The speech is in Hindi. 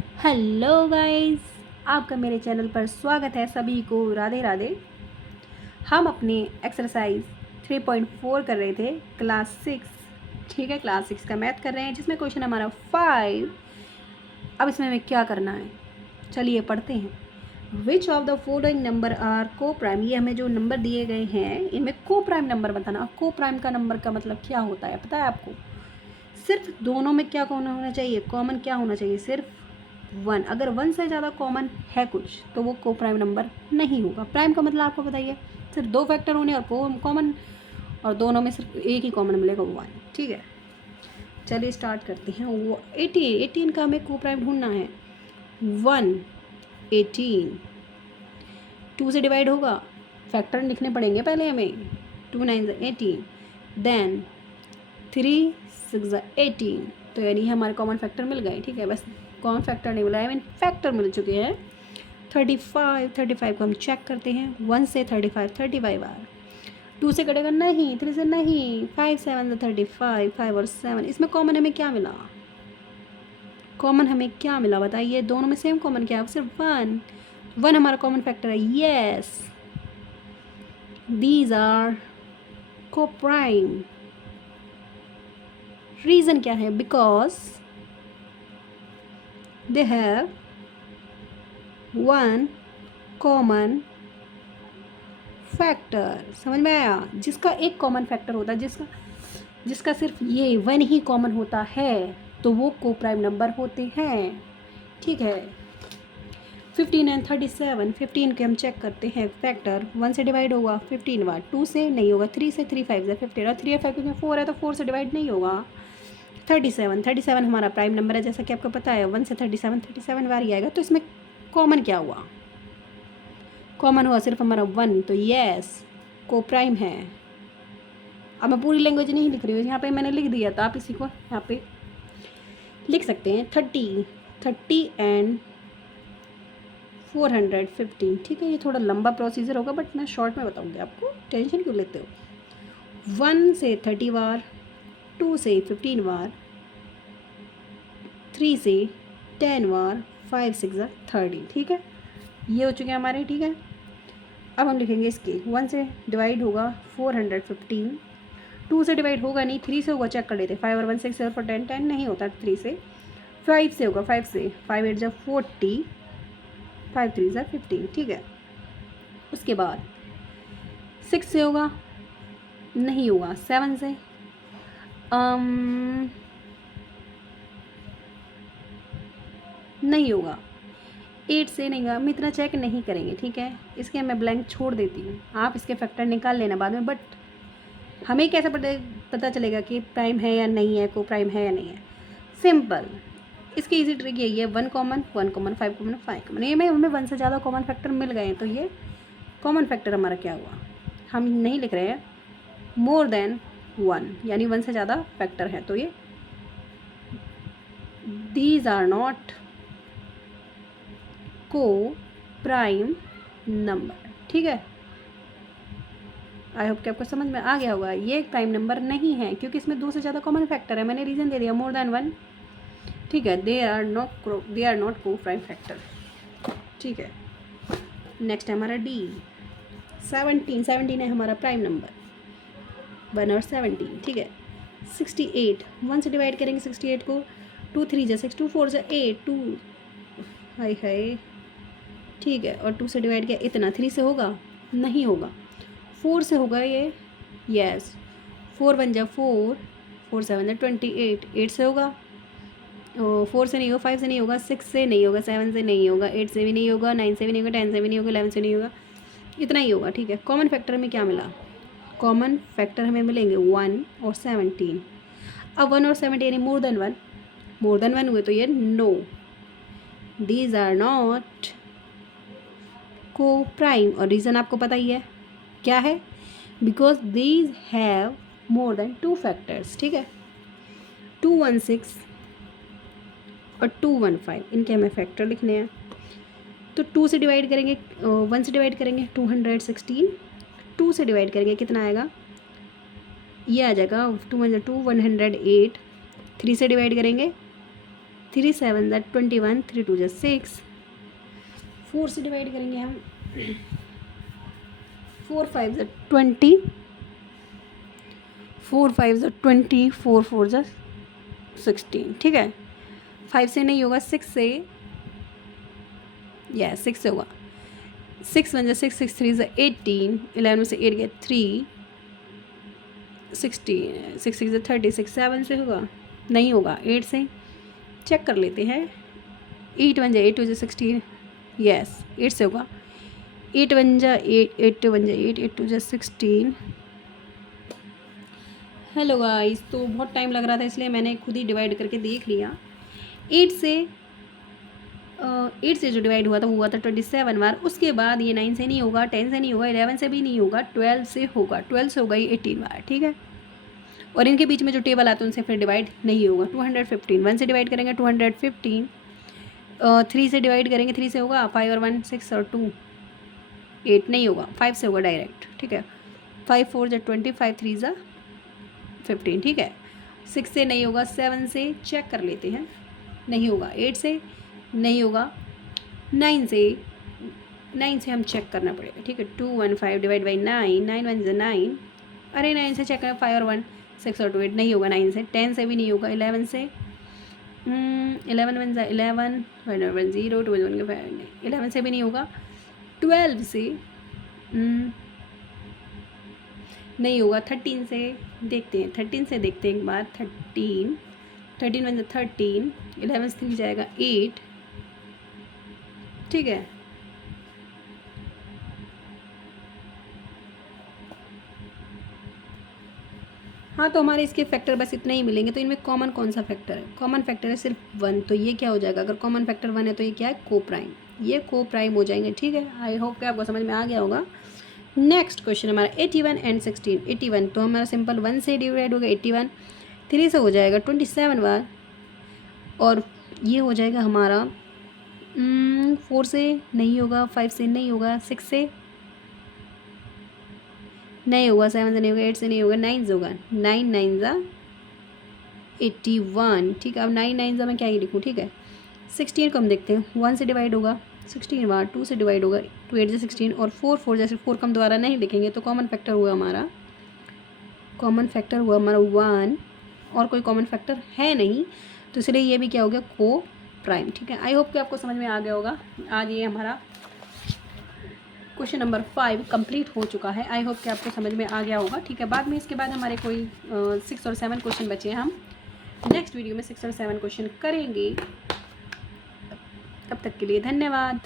हेलो गाइस, आपका मेरे चैनल पर स्वागत है। सभी को राधे राधे। हम अपनी एक्सरसाइज 3.4 कर रहे थे, क्लास 6। ठीक है, क्लास 6 का मैथ कर रहे हैं जिसमें क्वेश्चन हमारा 5। अब इसमें हमें क्या करना है, चलिए पढ़ते हैं। Which of the following number are coprime. ये हमें जो नंबर दिए गए हैं इनमें को प्राइम नंबर बताना। को प्राइम का नंबर का मतलब क्या होता है पता है आपको? सिर्फ दोनों में क्या कॉमन होना चाहिए? कॉमन क्या होना चाहिए? सिर्फ वन। अगर वन से ज़्यादा कॉमन है कुछ तो वो को प्राइम नंबर नहीं होगा। प्राइम का मतलब आपको बताइए, सिर्फ दो फैक्टर होने और कॉमन, और दोनों में सिर्फ एक ही कॉमन मिलेगा, वन। ठीक है, चलिए स्टार्ट करते हैं। वो 18 का हमें को प्राइम ढूंढना है। 18 टू से डिवाइड होगा, फैक्टर लिखने पड़ेंगे पहले हमें। 2 9 18, देन 3 6 18, तो यानी हमारे कॉमन फैक्टर मिल गए। ठीक है, बस कॉमन फैक्टर नहीं मिला है, मीन फैक्टर मिल चुके हैं। 35 को हम चेक करते हैं। 1 से 35 बार। 2 से कटेगा नहीं, 3 से नहीं। 5 7 से 35, 5 और 7। इसमें कॉमन हमें क्या मिला? कॉमन हमें क्या मिला बताइए? दोनों में सेम कॉमन क्या है? सिर्फ वन। वन हमारा कॉमन फैक्टर है। यस, दीज आर को प्राइम। रीज़न क्या है? Because they have one common factor. समझ में आया? जिसका एक कॉमन फैक्टर होता है, जिसका सिर्फ ये वन ही कॉमन होता है, तो वो को प्राइम नंबर होते हैं। ठीक है, 15 एंड 37। 15 के हम चेक करते हैं फैक्टर। 1 से डिवाइड होगा 15 बार, 2 से नहीं होगा, 3 से 3 5 से 15, और 3 और 5 क्योंकि 4 है तो 4 से डिवाइड नहीं होगा। 37 हमारा प्राइम नंबर है जैसा कि आपको पता है। 1 से 37 बार ही आएगा, तो इसमें कॉमन क्या हुआ? कॉमन हुआ सिर्फ हमारा वन, तो यस को प्राइम है। अब मैं पूरी लैंग्वेज नहीं लिख रही हूँ, यहाँ पे मैंने लिख दिया था, आप इसी को यहाँ पे लिख सकते हैं। 30 एंड 415। ठीक है, ये थोड़ा लंबा प्रोसीजर होगा बट मैं शॉर्ट में बताऊँगी आपको, टेंशन क्यों लेते हो। 1 से 30 बार, 2 से 15 बार, 3 से 10 बार, 5 6 30। ठीक है, ये हो चुके हैं हमारे। ठीक है, अब हम लिखेंगे इसके। 1 से डिवाइड होगा 415, 2 से डिवाइड होगा नहीं, 3 से होगा, चेक कर लेते। 5 और 1 6 और 10 10 नहीं होता 3 से। 5 से होगा, 5 से 5 8 जा 40, 5 3 जा 15। ठीक है, उसके बाद 6 से होगा, नहीं होगा। 7 से नहीं होगा। 8 से नहीं होगा। हम इतना चेक नहीं करेंगे, ठीक है, इसके मैं ब्लैंक छोड़ देती हूँ। आप इसके फैक्टर निकाल लेना बाद में, बट हमें कैसे पता चलेगा कि प्राइम है या नहीं है, को प्राइम है या नहीं है? सिंपल, इसकी इजी ट्रिक यही है। 1 कॉमन 5 कॉमन 5 कॉमन, ये में हमें 1 से ज़्यादा कॉमन फैक्टर मिल गए हैं, तो ये कॉमन फैक्टर हमारा क्या हुआ? हम नहीं लिख रहे हैं मोर देन 1, यानी 1 से ज़्यादा फैक्टर है, तो ये दीज आर नॉट को प्राइम नंबर। ठीक है, आई होप कि आपको समझ में आ गया होगा। ये प्राइम नंबर नहीं है क्योंकि इसमें 2 से ज़्यादा कॉमन फैक्टर है। मैंने रीज़न दे दिया, मोर देन 1। ठीक है, दे आर नॉट को प्राइम फैक्टर। ठीक है, नेक्स्ट है हमारा डी। 17 है हमारा प्राइम नंबर, 1 और 17। ठीक है, 68 1 से डिवाइड करेंगे 68 को। 2 3 जा 6, 2 4 जा 8, 2 हाई हाई। ठीक है, और 2 से डिवाइड किया इतना। 3 से होगा, नहीं होगा। 4 से होगा ये, यस। 4 1 जा 4, 4 7 जा 28। 8 से होगा, 4 से नहीं होगा, 5 से नहीं होगा, 6 से नहीं होगा, 7 से नहीं होगा, 8 से भी नहीं होगा, 9 से भी नहीं होगा, 10 से भी नहीं होगा, 11 से नहीं होगा, इतना ही होगा। ठीक है, कॉमन फैक्टर में क्या मिला? कॉमन फैक्टर हमें मिलेंगे 1 और 17। अब 1 और 17 यानी मोर देन 1, मोर देन 1 हुए तो ये नो, दीज आर नॉट को प्राइम। और रीज़न आपको पता ही है क्या है? Because these have more than 2 factors. ठीक है, 216 और 215, इनके हमें फैक्टर लिखने हैं। तो 2 से डिवाइड करेंगे, 1 से डिवाइड करेंगे 216, 2 से डिवाइड करेंगे कितना आएगा? ये आ जाएगा 2 1 2 108। 3 से डिवाइड करेंगे, 3 7 ज़ा 21, 3 2 ज़ा 6, 4 से डिवाइड करेंगे हम, 4 5 ज़ा 20, 4 5 ज़ा 20, 4 4 ज़ा 16, ठीक है। 5 से नहीं होगा, 6 से, या 6 से होगा, 6 1 ज़ा 6, 6 3 ज़ा 18, 11 में से 8 गया 3, 16, 6 6 ज़ा 36, 7 से होगा, नहीं होगा, 8 से चेक कर लेते हैं। 8 1 ज़ा 8 2 ज़ा 16, यस 8 से होगा, 8 1 ज़ा 8, 8 1 ज़ा 8, 8 2 ज़ा 16। हेलो गाइस, तो बहुत टाइम लग रहा था इसलिए मैंने खुद ही डिवाइड करके देख लिया। 8 से जो डिवाइड हुआ था वो हुआ था 27 बार। उसके बाद ये 9 से नहीं होगा, 10 से नहीं होगा, 11 से भी नहीं होगा, 12 से होगा, 12 से होगा ये 18 बार, ठीक है। और इनके बीच में जो टेबल आते हैं उनसे फिर डिवाइड नहीं होगा। 215, 1 से डिवाइड करेंगे 215, 3 से डिवाइड करेंगे, 3 से होगा, 5 और 1 6 और 2 8, नहीं होगा, 5 से होगा डायरेक्ट, ठीक है। 5 4 ज़ा 20, 5 3 ज़ा 15, ठीक है। 6 से नहीं होगा, 7 से चेक कर लेते हैं, नहीं होगा, 8 से नहीं होगा, 9 से हम चेक करना पड़ेगा, ठीक है। 215 डिवाइड बाई 9, 9 1 ज़ा 9, अरे 9 से चेक करें, 5 और 1 6 और 2 8, नहीं होगा 9 से। 10 से भी नहीं होगा, 11 से, 11 1 ज़ा 11, 1 और 1 0, 2 1 5, 11 से भी नहीं होगा। 12 से नहीं होगा। 13 से देखते हैं, 13 से देखते हैं एक बार, 13 1 ज़ा 13, 11 से 3 जाएगा 8, ठीक है। हाँ, तो हमारे इसके फैक्टर बस इतने ही मिलेंगे। तो इनमें कॉमन कौन सा फैक्टर है? कॉमन फैक्टर है सिर्फ 1, तो ये क्या हो जाएगा? अगर कॉमन फैक्टर 1 है तो ये क्या है? को प्राइम, ये को प्राइम हो जाएंगे, ठीक है। आई होप कि आपको समझ में आ गया होगा। नेक्स्ट क्वेश्चन हमारा 81 एंड 16। 81 तो हमारा सिंपल 1 से डिवाइड होगा, 81 3 से हो जाएगा 27 बार, और ये हो जाएगा हमारा 4 से नहीं होगा, 5 से नहीं होगा, 6 से नहीं होगा, 7 से नहीं होगा, 8 से नहीं होगा, 9 से होगा, 9 9 ज़ा 81, ठीक है। अब 9 9 ज़ा मैं क्या ही लिखूँ, ठीक है। 16 को हम देखते हैं, 1 से डिवाइड होगा 16 बार, 2 से डिवाइड होगा 2 8 ज़ा 16, और 4 4 जैसे 4 को हम दोबारा नहीं लिखेंगे, तो कॉमन फैक्टर हुआ हमारा 1, और कोई कॉमन फैक्टर है नहीं, तो इसलिए ये भी क्या हो गया? को प्राइम, ठीक है। आई होप कि आपको समझ में आ गया होगा। आज ये हमारा क्वेश्चन नंबर 5 कंप्लीट हो चुका है। आई होप कि आपको समझ में आ गया होगा, ठीक है। बाद में इसके बाद हमारे कोई 6 और 7 क्वेश्चन बचे हैं, हम नेक्स्ट वीडियो में 6 और 7 क्वेश्चन करेंगे। तब तक के लिए धन्यवाद।